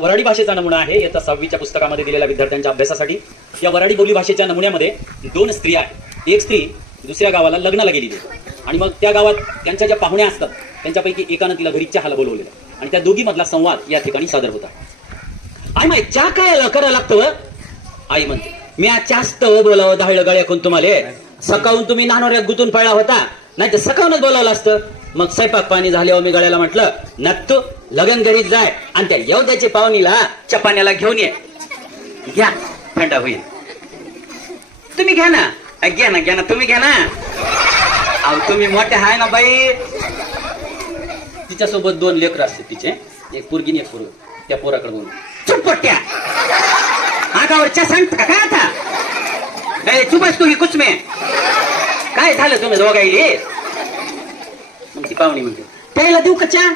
वऱ्हाडी भाषेचा नमुना आहे इयत्ता 6वीच्या पुस्तकामध्ये दिलेल्या विद्यार्थ्यांच्या अभ्यासासाठी. या वऱ्हाडी बोली भाषेच्या नमुन्यामध्ये 2 स्त्रिया आहेत. एक स्त्री दुसऱ्या गावाला लग्नाला गेलेली आणि मग त्या गावात त्यांच्या ज्या पाहुण्या असतात त्यांच्यापैकी एकानं तिला घरी चहाला बोलवलेलं आणि त्या दोघी मधला संवाद या ठिकाणी सादर होता. आई माय चहा काय करायला लागतं? आई म्हणते मी आज जास्त बोलावं धाळलं गळ्याकून तुम्हाला. सकाळून तुम्ही नानोऱ्यात गुतून पळला होता, नाही तर सकाळूनच बोलावलं असतं. मग स्वयंपाक पाणी झाल्यावर मी गळ्याला म्हटलं नक्तो लगन घरीच जाय आणि त्या येवद्याची पाहुणीला चपाण्याला घेऊन ये, घ्या थंडा होईल. तुम्ही घ्या ना, घ्या ना घ्या ना, तुम्ही घ्या ना. अहो तुम्ही मोठे हाय ना बाई. तिच्यासोबत 2 लेकर असते तिचे, एक पोरगी एक पोरग. त्या पोराकडे बोलून चुपट्या आगावरच्या सांगत का काय आता चुपच तू ही कुछ में काय झालं तुम्ही दोघाईले? मग ती पाहुणी म्हणते त्याला देऊ का चहा?